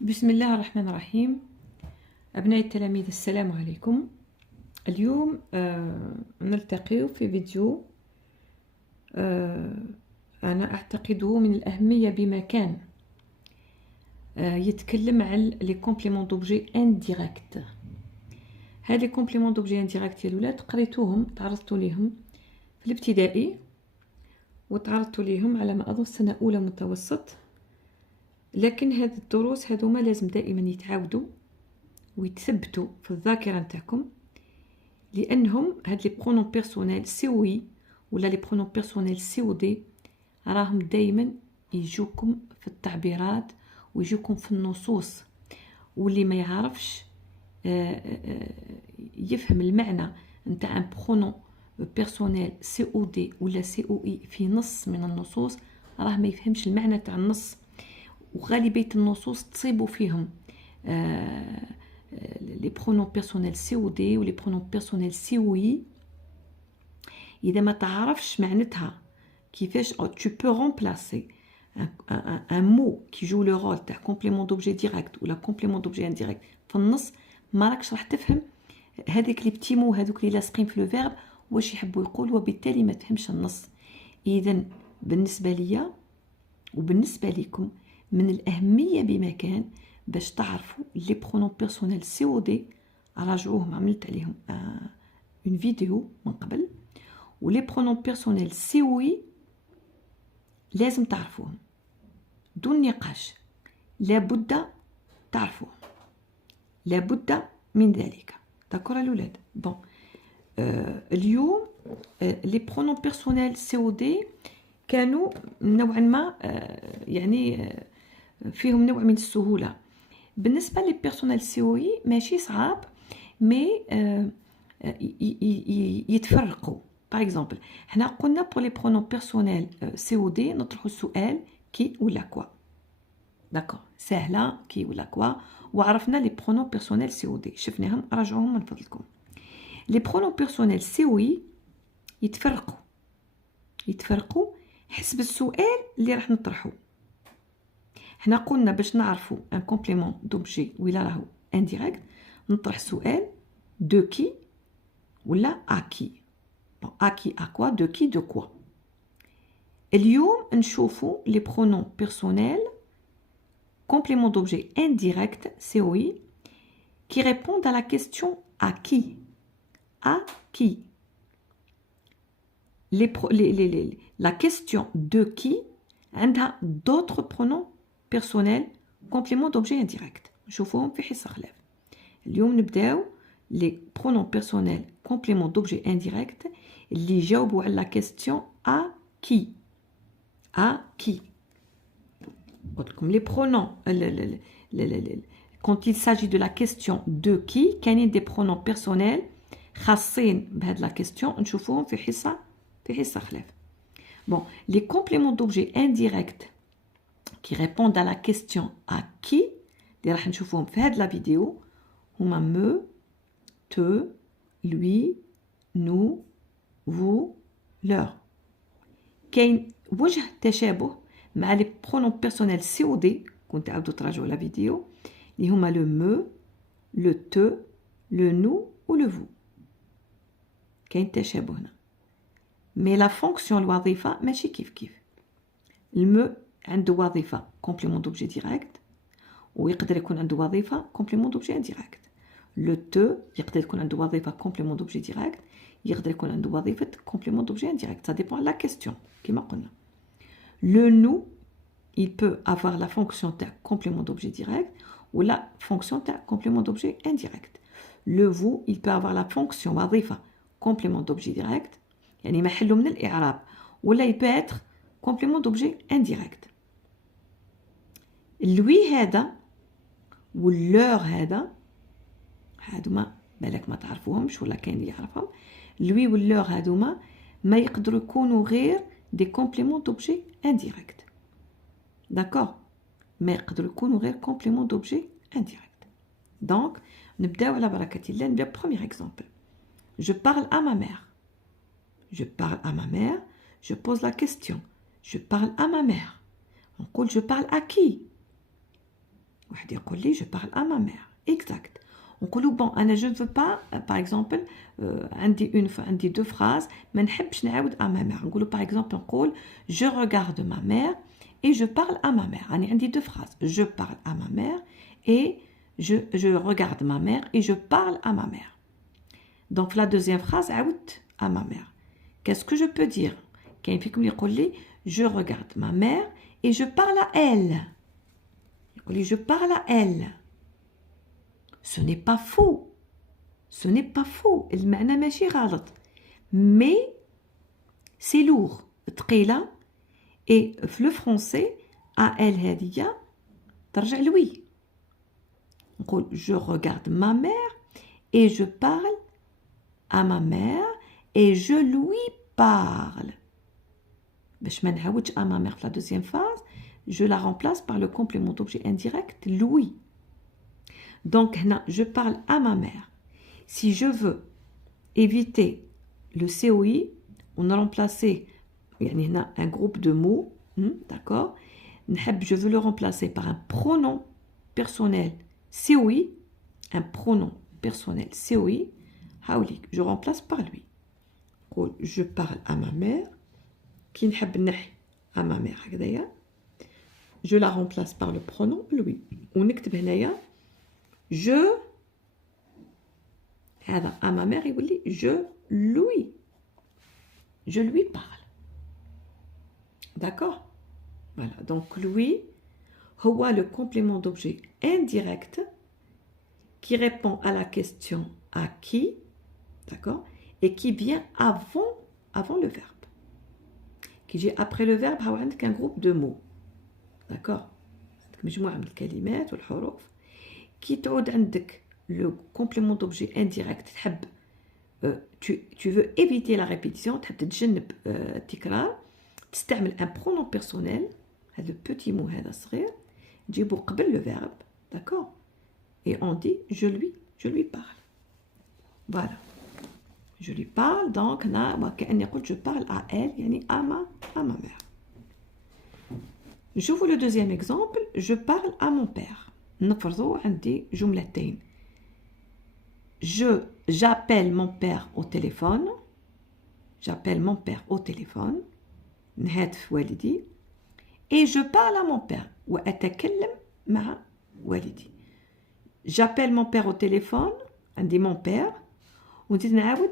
بسم الله الرحمن الرحيم. أبناء التلاميذ السلام عليكم. اليوم نلتقي في فيديو أنا أعتقده من الأهمية بمكان. يتكلم عن لي كومبليمون دوبجي انديريكت. هاد لي كومبليمون دوبجي انديريكت يا الولاد قريتوهم، تعرضت ليهم في الابتدائي وتعرضت ليهم على ما أظن سنة أولى متوسط، لكن هاد الدروس هذوما لازم دائما يتعاودوا ويتثبتوا في الذاكرة نتاعكم، لأنهم هاد لي برونون بيرسونيل سي وي ولا لي برونون بيرسونيل سي و دي راهم دايما يجوكم في التعبيرات ويجوكم في النصوص، واللي ما يعرفش يفهم المعنى نتاع ان برونون بيرسونيل سي او دي ولا سي او اي في نص من النصوص راه ما يفهمش المعنى تاع النص، وغالبية النصوص تصيبوا فيهم les pronoms personnels COD ou les pronoms personnels COI. إذا ما تعرفش معناتها كيفاش tu peux remplacer un mot qui joue le rôle تاع complément d'objet direct ou la complément d'objet indirect في النص، ما راكش راح تفهم هذيك لي بتي مو هذوك اللي لاصقين في لو فيرب واش يحبوا يقولوا، وبالتالي ما تفهمش النص. إذا بالنسبة ليا وبالنسبة لكم من الأهمية بمكان باش تعرفوا لي برونون بيرسونيل سي او دي، راجعوهم عملت عليهم اون فيديو من قبل، ولي برونون بيرسونيل سي وي لازم تعرفوهم دون نقاش، لابد تعرفوهم، لابد من ذلك. داكور الولاد؟ بون اليوم لي برونون بيرسونيل سي او دي كانوا نوعا ما يعني فيهم نوع من السهولة. بالنسبة للبيرسونيل سي او اي ماشي صعاب، مي يتفرقوا. باغ اكزومبل حنا قلنا بور لي برونون بيرسونيل سي او دي نطرحوا السؤال كي ولا كوا، داكور سهلة كي ولا كوا، وعرفنا لي برونون بيرسونيل سي او دي شفناهم، راجعوهم من فضلكم. لي برونون بيرسونيل سي او اي يتفرقوا حسب السؤال اللي راح نطرحه. حنا قلنا باش نعرفوا ان كومبليمون دوبجي ولا راهو انديريكت نطرح سؤال دو كي ولا اكي. بون اكي اكوا، دو كي دو كوا. اليوم نشوفوا لي برونون بيرسونيل complément d'objet indirect COI qui répondent à la question à qui. À qui. La question de qui عندها d'autres pronoms personnels complément d'objet indirect. نشوفوهم في حصة خلاف. اليوم نبداو les pronoms personnels complément d'objet indirect اللي جاوبوا على la question à qui. À qui. قلت لكم les pronoms quand il s'agit de la question de qui كاينين des pronoms personnels خاصين بهاد la question نشوفوهم في حصة خلاف. Bon, les compléments d'objet indirects qui répondent à la question à qui, اللي راح نشوفوهم في هاد la vidéo هما me, te, lui, nous, vous, leur. كاين وجه تشابه مع لي برونون بيرسونيل سي او دي، كنت عاودوا تراجعوا لا فيديو، اللي هما لو مو، لو تو، لو نو و لو فو. كاين تشابه هنا، مي لا فونكسيون الوظيفه ماشي كيف. المو عنده وظيفه كومبليمون دوبجي ديريكت، ويقدر يكون عنده وظيفه كومبليمون دوبجي انديريكت. لو تو يقدر يكون عنده وظيفه كومبليمون دوبجي ديريكت، يقدر يكون عنده وظيفه كومبليمون دوبجي انديريكت، ça dépend la question كما قلنا. Le nous, il peut avoir la fonction de complément d'objet direct ou la fonction de complément d'objet indirect. Le vous, il peut avoir la fonction وظيفة complément d'objet direct يعني محله من الإعراب، ولا il peut être complément d'objet indirect. lui هذا واللور هادوما بالك ما تعرفوهمش ولا كاين اللي يعرفهم. lui واللور هادوما ما يقدروا يكونوا غير des compléments d'objet indirect. D'accord? ما يقدروا يكونوا غير compléments d'objet indirect. Donc, نبداو على بركة الله. نبدا premier exemple. Je parle à ma mère. Je parle à ma mère. Je pose la question. Je parle à ma mère. On dit je parle à qui? واحد يقول لي je parle à ma mère. Exact. نقولوا bon انا je ne veux pas par exemple عندي deux phrases ما نحبش نعاود à ma mère. نقولوا par exemple نقول je regarde ma mère et je parle à ma mère. يعني عندي deux phrases. Je parle à ma mère et je regarde ma mère et je parle à ma mère. Donc la deuxième phrase عاود à ma mère. Qu'est-ce que je peux dire? كاين فيكم يقول لي je regarde ma mère et je parle à elle. يقول لي je parle à elle. Ce n'est pas faux. Ce n'est pas faux. المعنى ماشي غلط. Mais c'est lourd. ثقيلة. Et في le français à elle هذيا ترجع لوي. نقول je regarde ma mère et je parle à ma mère et je lui parle. باش ما نعاودش à ma mère في la deuxième phase, je la remplace par le complément d'objet indirect lui. Donc هنا je parle à ma mère. Si je veux éviter le COI, on a remplacé يعني هنا un groupe de mots, d'accord? Je veux le remplacer par un pronom personnel COI, un pronom personnel COI. Je remplace par lui. Je parle à ma mère. كي نحب نحي à ma mère هكذايا. Je la remplace par le pronom lui. ونكتب هنايا je هذا à ma mère يولي je lui parle. D'accord? Voilà. Donc lui هو le complément d'objet indirect qui répond à la question à qui, d'accord, et qui vient avant le verbe. Qui vient après le verbe, هو عندك un groupe de mots. D'accord? عندك مجموعة من الكلمات والحروف كي تعود عندك le complément d'objet indirect تحب tu veux éviter la répétition, تحب تتجنب التكرار, تستعمل un pronom personnel, هذا le petit mot هذا الصغير تجيبه قبل le verbe, d'accord? Et on dit je lui parle. Voilà. Je lui parle, donc كأني قلت je parle à elle, يعني à ma mère. Je vous le deuxième exemple, je parle à mon père. نفرضوا عندي جملتين. J'appelle mon père au téléphone. J'appelle mon père au téléphone. نهاتف والدي. Et je parle à mon père. وأتكلم مع والدي. J'appelle mon père au téléphone. عندي mon père. ونزيد نعاود.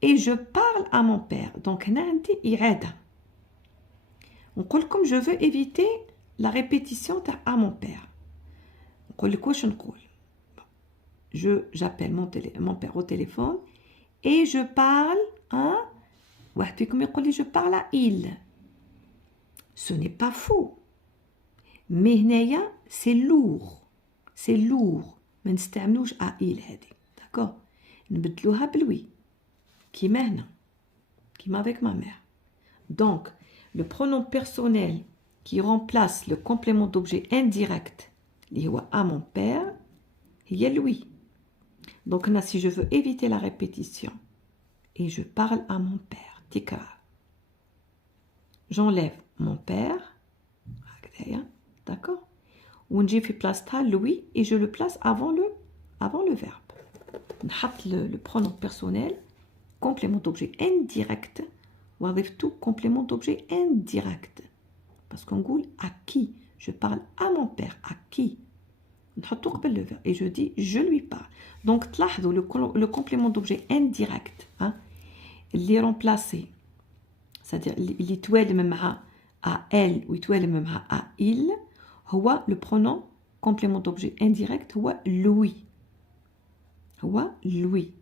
Et je parle à mon père. Donc هنا عندي إعادة. نقول لكم je veux éviter la répétition تاع à mon père. نقول لك واش نقول. J'appelle mon père au téléphone et je parle à واحد فيكم يقول لي je parle à il. Ce n'est pas faux. Mais هنايا c'est lourd. C'est lourd. ما نستعملوش à il هذه. D'accord? نبدلوها بلوي. كيما هنا. كيما avec ma mère. Donc, le pronom personnel qui remplace le complément d'objet indirect اللي هو à mon père هي lui. Donc là, si je veux éviter la répétition et je parle à mon père, tikrar. J'enlève mon père, d'accord? On dit في بلاصتها lui et je le place avant le verbe. نحط le pronom personnel, complément d'objet indirect. وأضيف tout complément d'objet indirect. Parce qu'on dit à qui? Je parle à mon père. À qui? نحطو قبل le verbe et je dis je lui parle. Donc تلاحظوا le complément d'objet indirect اللي remplacé, c'est-à-dire اللي يتوالم مع à elle ou يتوالم مع à il, هو le pronom complément d'objet indirect هو lui. هو lui.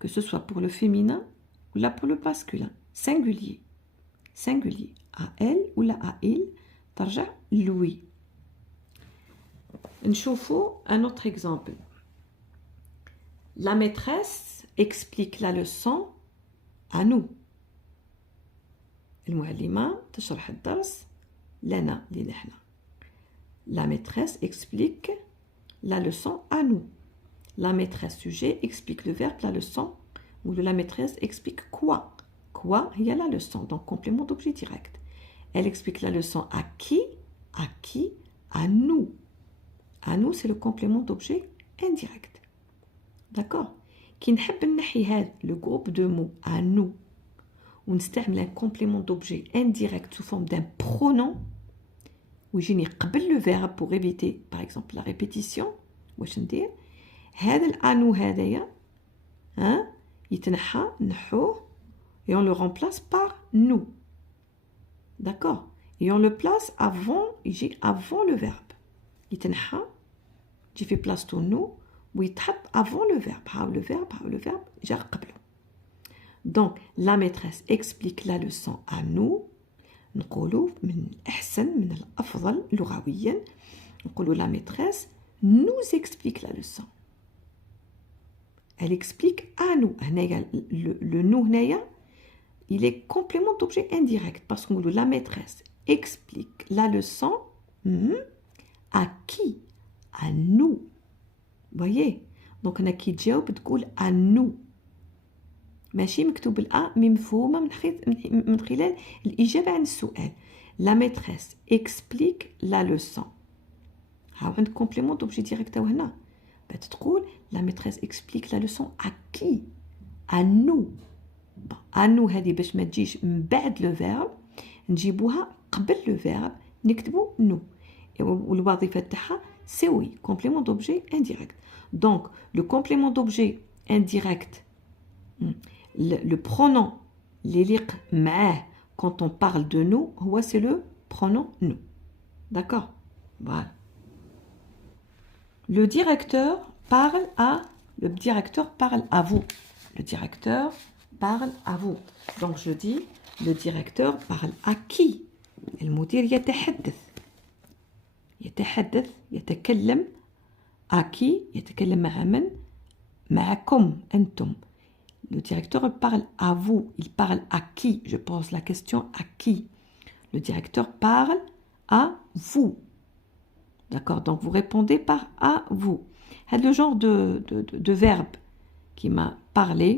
Que ce soit pour le féminin ou là pour le masculin. Singulier. Singulier. À elle ou là à il, ترجع lui. نشوفوا un autre exemple. La maîtresse explique la leçon à nous. المعلمة تشرح الدرس لنا لنحنا. La maîtresse explique la leçon à nous. La maîtresse sujet explique le verbe la leçon ou la maîtresse explique quoi. Quoi, il y a la leçon, donc complément d'objet direct. Elle explique la leçon à qui? À qui? À nous. À nous, c'est le complément d'objet indirect. D'accord? Qui نحب نحي هذا le groupe de mots à nous ونستعمل un complément d'objet indirect sous forme d'un pronom ويجيني قبل le verbe pour éviter par exemple la répétition. واش ندير؟ هذا الانو هذايا يتنحى نحوه et on le remplace par nous. D'accord? Et on le place avant, يجي avant le verbe. يتنحى tu fais place to nous ويتحط avant le verbe. le verbe جا قبله. Donc la maîtresse explique la leçon à nous. نقولوا من الأحسن من الأفضل لغويا نقولوا la maîtresse nous explique la leçon. Elle explique à nous. هنايا le nous هنايا il est complément d'objet indirect parce que la maîtresse explique la leçon à qui? À nous. Voyez? Donc هنا كي تجاوب تقول à nous. ماشي مكتوب الأ مفهومة من خلال الإجابة عن السؤال. La maîtresse explique la leçon. هاو عندك complément d'objet direct هنا. تقول la maîtresse explique la leçon à qui? À nous. à nous هذه باش ما تجيش من بعد le verbe نجيبوها قبل le verbe نكتبو nous. والوظيفة تاعها سوي complément d'objet indirect. Donc le complément d'objet indirect le pronom اللي يليق معاه quand on parle de nous هو c'est le pronom nous. D'accord? Voilà. Le directeur parle à vous. Le directeur parle à vous. Donc je dis le directeur parle à qui? المدير يتكلم à qui? يتكلم مع من؟ معكم أنتم. Le directeur parle à vous. Il parle à qui? Je pose la question à qui? Le directeur parle à vous. D'accord? Donc vous répondez par à vous. C'est le genre de verbe qui m'a parlé.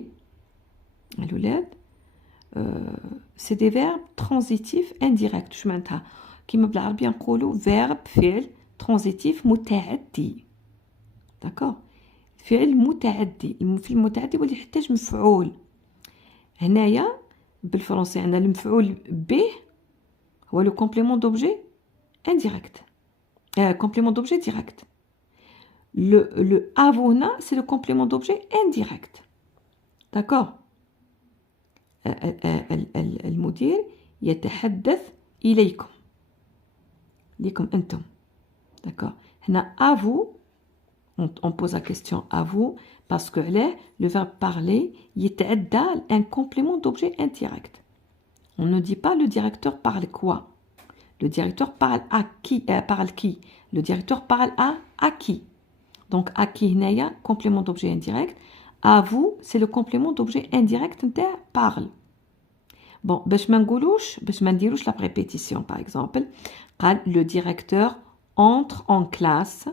C'est des verbes transitifs indirects. Je m'entends. Qui me parle bien verbe فعل transitif متعدي. D'accord? فعل متعدي. الفعل المتعدي واللي يحتاج مفعول. هنايا بالفرنسي عندنا المفعول به هو le complément d'objet indirect. Complément d'objet direct. Le avona, c'est le complément d'objet indirect. D'accord? المدير يتحدث إليكم. إليكم أنتم. D'accord? هنا à vous, on pose la question à vous parce que là, le verbe parler يتعدى un complément d'objet indirect. On ne dit pas le directeur parle quoi? Le directeur parle à qui? Parle qui? Le directeur parle à qui? Donc à qui هنايا complément d'objet indirect. À vous, c'est le complément d'objet indirect de parle. Bon, باش ما نديروش la répétition par exemple. قال le directeur entre en classe.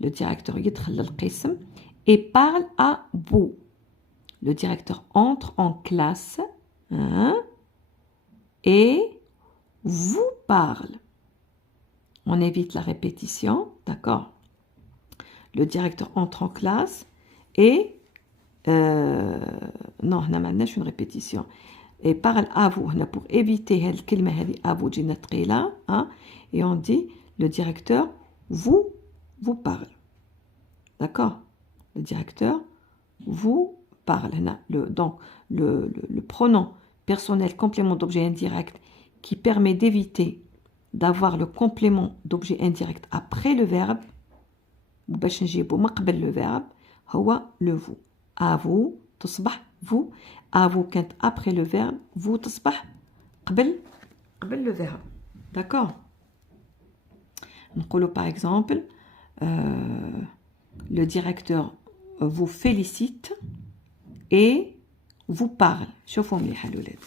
Le directeur يدخل للقسم et parle à vous. Le directeur entre en classe et vous parle. On évite la répétition, d'accord? Le directeur entre en classe et non, on n'a pas une répétition. Et parle à vous, pour éviter cette كلمة à vous جينا ثقيلة, et on dit le directeur vous parle. D'accord? Le directeur vous parle. Donc le pronom personnel complément d'objet indirect qui permet d'éviter d'avoir le complément d'objet indirect après le verbe, باش نجيبو ما قبل le verbe, هو le vous. À vous تصبح vous. À vous كانت après le verbe, vous تصبح قبل le verbe. D'accord? نقولو par exemple le directeur vous félicite et vous parle. شوفوا مليح الولاد.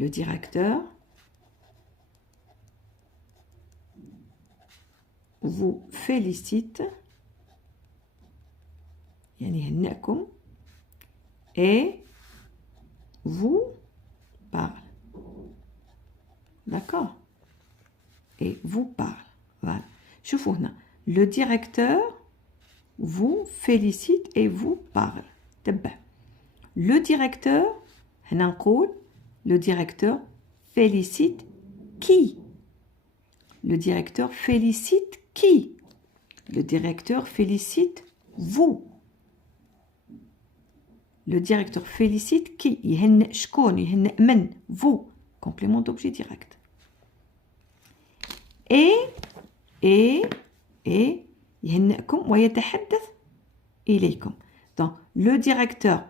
Le directeur vous félicite يعني يهنئكم et vous parle. D'accord? Et vous parle. Voilà. شوفوا هنا le directeur vous félicite et vous parle. تبع le directeur هنا نقول le directeur félicite qui? Le directeur félicite qui? Le directeur félicite vous. Le directeur félicite qui? يهنئ شكون؟ يهنئ من؟ vous. Complément d'objet direct. Et يهنئكم ويتحدث إليكم. Donc le directeur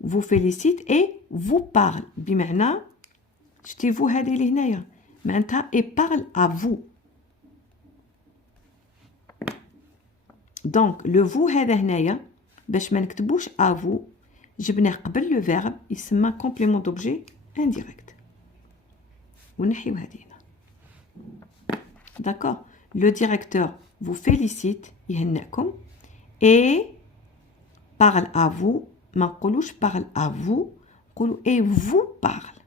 vous félicite et vous parle. بمعنى شتي vous هذه اللي هنايا معناتها et parle à vous. Donc le vous هذا هنايا باش ما نكتبوش à vous جبناه قبل لو فيرب يسمى complément d'objet indirect. ونحيو هذه هنا. D'accord. Le directeur vous félicite يهنئكم et parle à vous. ما نقولوش parle à vous نقولوا et vous parle.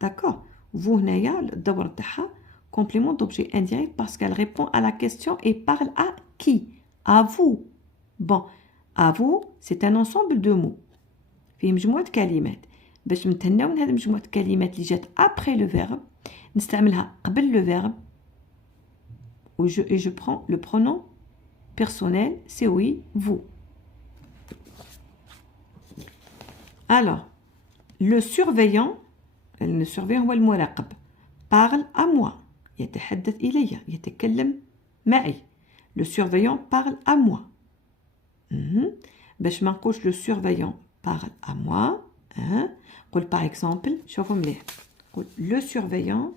D'accord. Vous هنايا الدور تاعها complément d'objet indirect parce qu'elle répond à la question et parle à qui? À vous. Bon, à vous c'est un ensemble de mots فيه مجموعة كلمات. باش نتهناو من هذه مجموعة الكلمات اللي جات après le verbe نستعملها قبل le verbe et je prends le pronom personnel c'est oui, vous. Alors, le surveillant هو المراقب parle à moi يتحدث إلي يتكلم معي. Le surveillant parle à moi. باش ما نقولش le surveillant parle à moi. نقول par exemple شوفوا مليح نقول le surveillant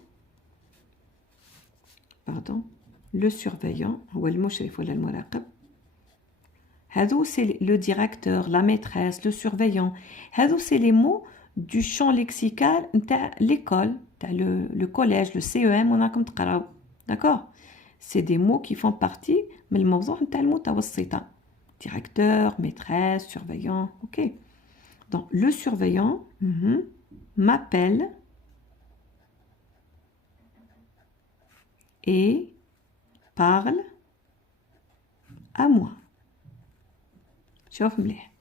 le surveillant هو المشرف ولا المراقب. هذو c'est le directeur, la maîtresse, le surveillant. هذو c'est les mots du champ lexical نتاع l'école, نتاع le collège, le CEM ونراكم تقراو. D'accord. C'est des mots qui font partie من الموضوع نتاع المتوسطة. Directeur, maîtresse, surveillant, ok. Donc le surveillant m'appelle et parle à moi. شوف مليح.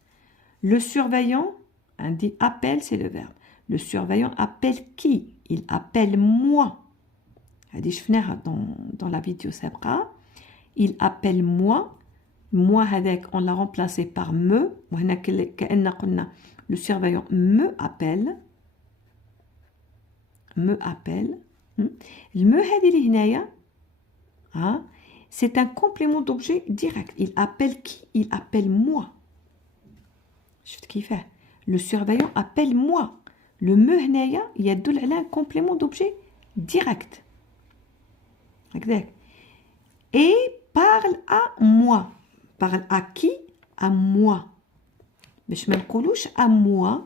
Le surveillant on dit appelle c'est le verbe. Le surveillant appelle qui? Il appelle moi. هذه شفناها dans la vidéo سابقة. Il appelle moi. Moi هذاك on l'a remplacé par me. وهنا كأن قلنا le surveillant me appelle. Me appelle. Le me هذه اللي هنايا c'est un complément d'objet direct. Il appelle qui? Il appelle moi. شفت كيفاه؟ Le surveillant appelle moi. Le me هنايا يدل على un complément d'objet direct. هكذاك. Et parle à moi. Parle à qui? À moi. باش ما نقولوش à moi.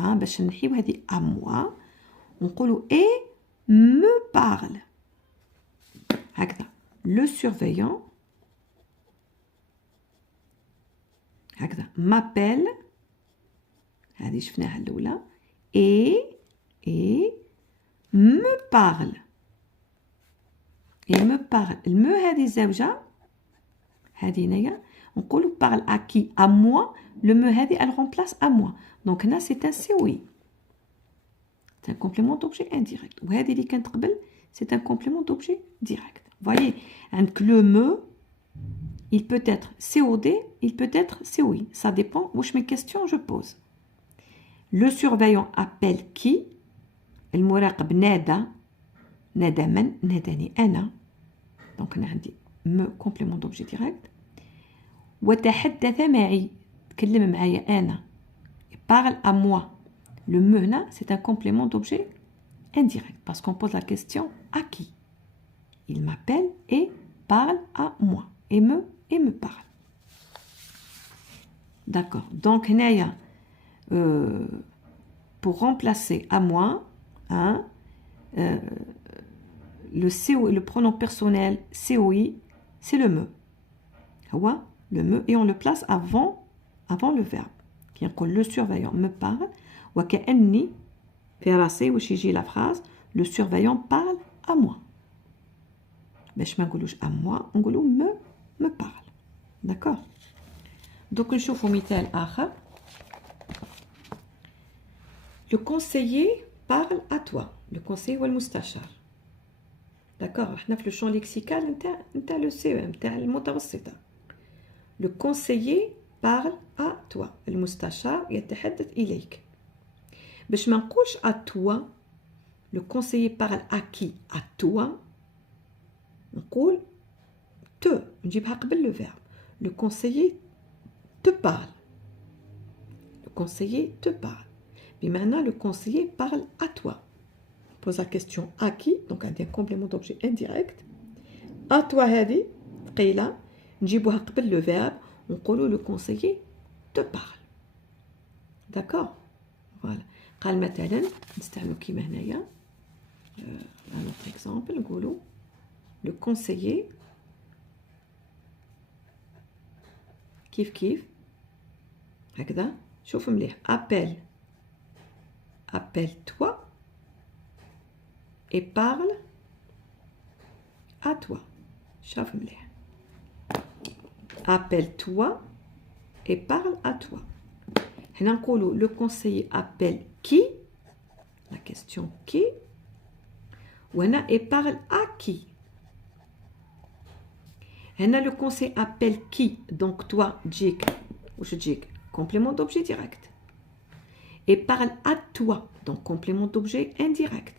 باش نحيو هذه à moi. ونقولوا et me parle. هكذا. Le surveillant هكذا m'appelle هذه شفناها الأولى et me parle et me parle. المو هذه زوجة هذه هنايا نقولوا parle à qui? À moi. Le me هذه elle remplace à moi. Donc هنا c'est un COI. C'est un complément d'objet indirect. وهذه اللي كانت قبل c'est un complément d'objet direct. Voyez, le me, il peut être COD, il peut être COI. Ça dépend où mes questions je pose. Le surveillant appelle qui? المراقب نادى. نادى من؟ ناداني أنا. Donc أنا عندي me complément d'objet direct. وتحدث معي. تكلم معايا أنا. Parle à moi. Le me هنا c'est un complément d'objet indirect parce qu'on pose la question à qui? Il m'appelle et parle à moi. Et me parle. D'accord. Donc, pour remplacer à moi, le CO, le pronom personnel COI, c'est le me. Le me. Et on le place avant le verbe. Qui est le surveillant me parle. وكأني في راسي وش يجي la phrase. Le surveillant parle à moi. باش ما نقولوش à moi نقولوا me parle. D'accord. Donc نشوفوا مثال آخر. Le conseiller parle à toi. Le conseiller هو المستشار. D'accord. احنا في le champ lexical نتاع le CE نتاع المتوسطة. Le conseiller parle à toi. المستشار يتحدث إليك. باش ما نقولش à toi. Le conseiller parle à qui? À toi. نقول te. نجيبها قبل le verbe. Le conseiller te parle. Le conseiller te parle. بمعنى le conseiller parle à toi. Pose la question à qui? Donc un complément d'objet indirect. À toi هذه ثقيلة نجيبوها قبل le verbe ونقولوا le conseiller te parle. D'accord. Voilà. قال مثلا نستعملوا كيما هنايا un autre exemple نقولوا le conseiller كيف هكذا شوف مليح appelle-toi et parle à toi. شوف مليح appelle-toi et parle à toi. هنا نقولوا le conseiller appelle qui, la question qui, وهنا et parle à qui. هنا le conseiller appelle qui, donc toi تجيك واش تجيك complément d'objet direct. Et parle à toi, donc complément d'objet indirect.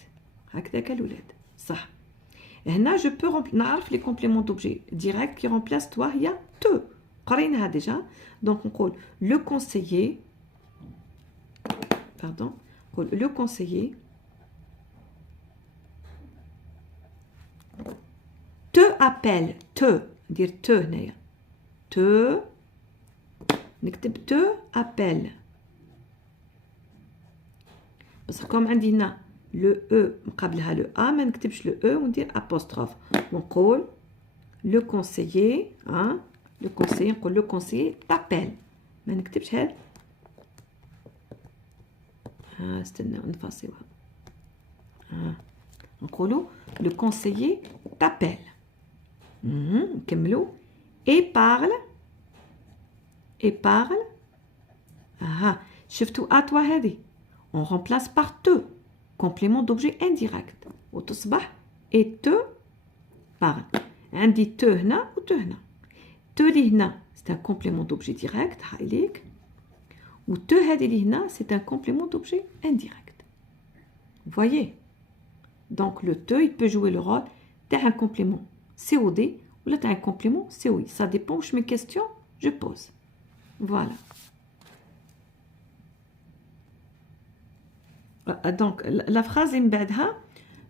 هكذاك الولاد صح. هنا je peux نعرف les compléments d'objet direct qui remplacent toi هي te. قريناها déjà. Donc نقول le conseiller le conseiller te appelle te ندير te هنايا te نكتب te appelle بس كوم عندي هنا لو او مقابلها لو ا ما نكتبش لو او وندير ابوستروف ونقول لو كونسيي لو كونسيي نقول لو كونسيي تابيل ما نكتبش هاد استنى نفاصلوها نقولوا لو كونسيي تابيل نكملوا اي بارل شفتوا اتوا هذه on remplace par te complément d'objet indirect وتصبح et te parle. عندي te هنا و te هنا te اللي هنا c'est un complément d'objet direct هايليك و te هذه اللي هنا c'est un complément d'objet indirect. Vous voyez? Donc le te il peut jouer le rôle d'un complément COD ou d'un complément COI. Ça dépend de mes questions je pose. Voilà. Donc la phrase من بعدها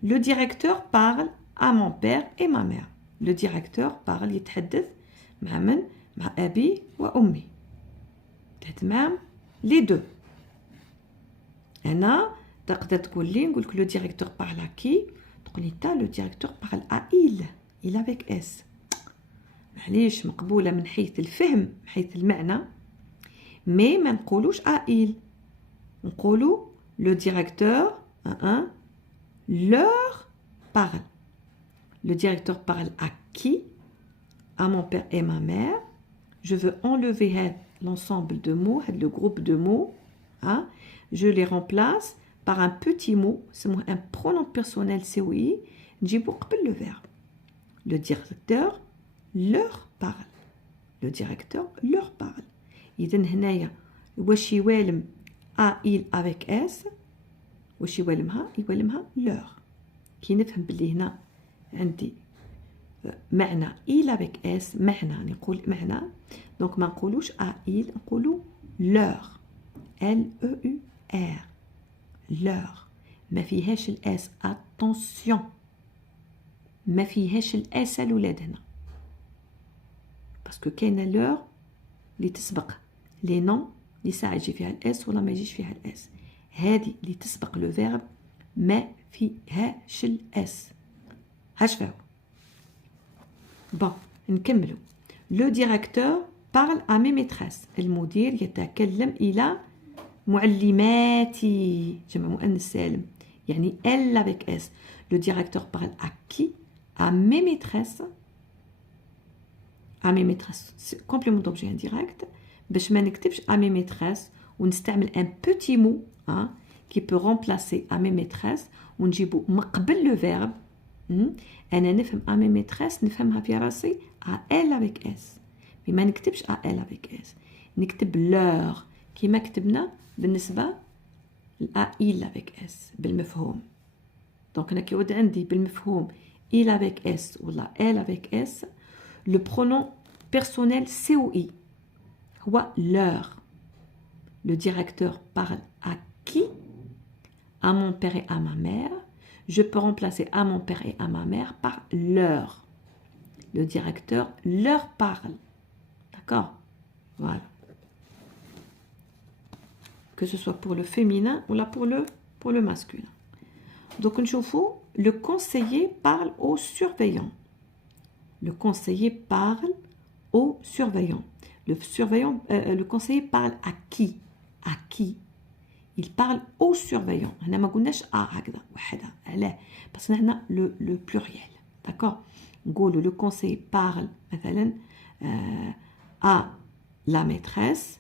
le directeur parle à mon père et ma mère. Le directeur parle يتحدث مع من؟ مع أبي وأمي. يتحدث معهم les deux. أنا تقدر تقول لي نقول لك le directeur parle à qui؟ تقول لي أنت le directeur parle à il avec S. معليش مقبولة من حيث الفهم من حيث المعنى مي ما نقولوش à il. نقولوا le directeur leur parle. Le directeur parle à qui? À mon père et ma mère. Je veux enlever l'ensemble de mots, le groupe de mots. Je les remplace par un petit mot, c'est un pronom personnel COI. نجيبو قبل le verbe. Le directeur leur parle. Le directeur leur parle. إذن هنايا واش يوالم à il avec S واش يوالمها leur. كي نفهم بلي هنا عندي معنى il avec S معنى نقول معنى دونك ما نقولوش à il نقولو leur L-E-U-R leur ما فيهاش الاس attention ما فيهاش الاس الولاد هنا باسكو كاينه leur اللي تسبق لي نون اللي ساعه يجي فيها الاس ولا ما يجيش فيها الاس هذه اللي تسبق لو فيرب ما فيهاش الاس هاش فاو بون نكملوا لو ديريكتور parle à mes maîtresses المدير يتكلم إلى معلماتي جمع مؤنث سالم يعني elle avec S le directeur parle à qui à mes maîtresses. À mes maîtresses, complément d'objet indirect. باش ما نكتبش à mes maîtresses ونستعمل un petit mot hein, qui peut remplacer à mes maîtresses ونجيبو مقبل le verbe. أنا نفهم à mes maîtresses نفهمها في راسي à elle avec s. mais ما نكتبش à elle avec s. نكتب leur كيما كتبنا بالنسبة à il avec s بالمفهوم. donc أنا كيعود عندي بالمفهوم il avec s ولا elle avec s. Le pronom personnel COI, leur. Le directeur parle à qui? À mon père et à ma mère. Je peux remplacer à mon père et à ma mère par leur. Le directeur leur parle. D'accord? Voilà. Que ce soit pour le féminin ou là pour le masculin. Donc, le conseiller parle au surveillant. Le conseiller parle au surveillant. Le conseiller parle à qui? À qui? Il parle au surveillant. On n'a pas dit à هكذا وحدة. parce qu'on a le pluriel. D'accord? Le conseiller parle مثلا à la maîtresse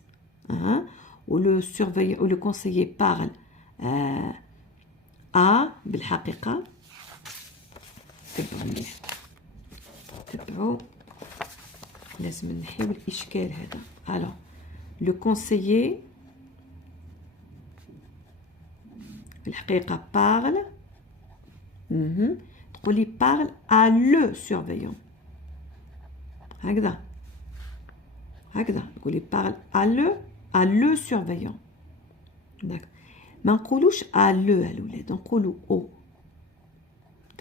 hein, ou le surveillant ou le conseiller parle à بالحقيقة تبعوا لازم نحيو الإشكال هذا. alors le conseiller الحقيقة parle تقولي parle à le surveillant هكذا تقولي parle à le surveillant. d'accord ما نقولوش à le الأولاد نقولوا au.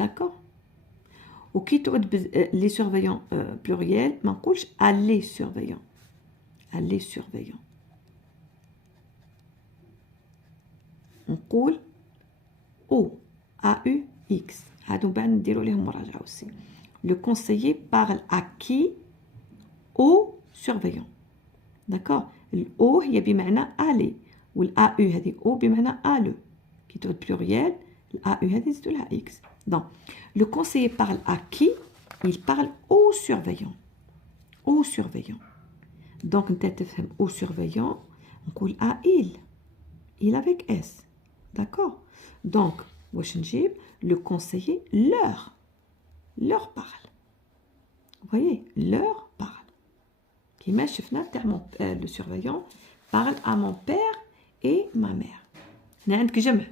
d'accord وكي تعود les surveillants pluriel ما نقولش à les surveillants. à les surveillants نقول au AUX. هادو بعد نديرو ليهم مراجعة aussi. le conseiller parle à qui? au surveillant. d'accord الأو هي بمعنى aller والA U هذه au بمعنى à le كي تعود pluriel الA U هذه نزيدو لها X. donc le conseiller parle à qui? il parle au surveillant. au surveillant. donc انت تفهم au surveillant نقول à il avec S. d'accord donc واش نجيب le conseiller leur parle. vous voyez leur parle كيما شفنا تاع le surveillant parle à mon père et ma mère. هنا عندك جمع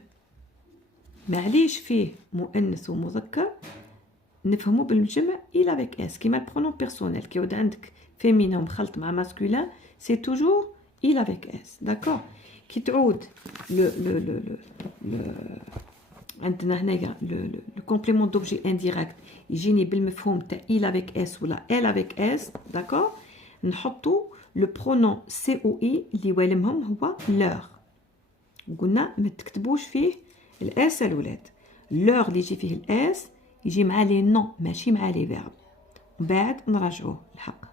معليش فيه مؤنث ومذكر نفهمو بالجمع il avec s كيما البرونون بيرسونيل كي يعود عندك féminin مخلط مع masculin c'est toujours il avec s. d'accord كي تعود عندنا هنايا le complément d'objet indirect يجيني بالمفهوم تاع il avec s ولا elle avec s. d'accord نحطو le pronom COI اللي والمهم هو leur. قلنا ما تكتبوش فيه الاس الولاد. leur اللي يجي فيه الاس يجي مع لي نون ماشي مع لي فيرب. بعد نراجعوه الحق.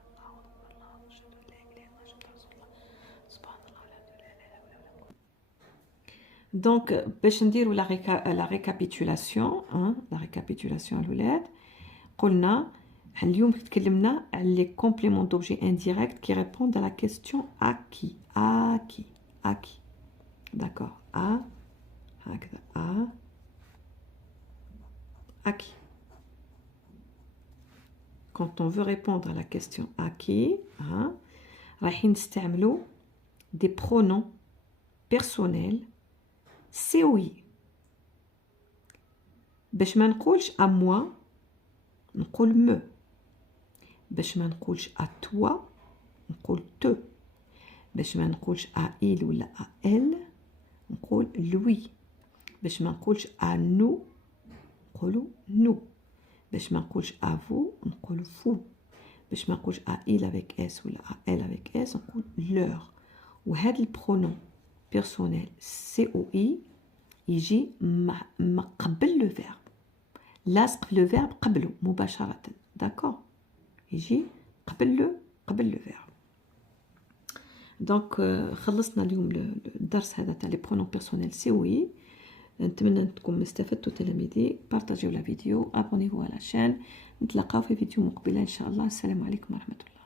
دونك باش نديرو لا ريكابيتولاسيون لا ريكابيتولاسيون الولاد قلنا اليوم تكلمنا على لي كومبليمون دوبجي انديريكت كي ريبوند على لا كيستيون à qui. d'accord هكذا à qui. quand on veut répondre à la question à qui رايحين نستعملوا des pronoms personnels COI. باش ما نقولش à moi نقول me. باش ما نقولش à toi نقول te. باش ما نقولش à il ولا à elle نقول lui. باش ما نقولش à nous نقولوا nous. باش ما نقولش à vous نقول vous. باش ما نقولش à il avec s ولا à elle avec s نقول leur. وهذا البرونون بيرسونيل COI يجي ما قبل لو فيرب لاصق لو فيرب قبله مباشرة. داكور يجي قبل لو فيرب. دونك خلصنا اليوم الدرس هذا تاع لي برونون بيرسونيل COI. نتمنى انكم استفدتوا تلاميذي. بارطاجيو لا فيديو، ابونيفو على شان. نتلاقاو في فيديو مقبله ان شاء الله. السلام عليكم ورحمه الله.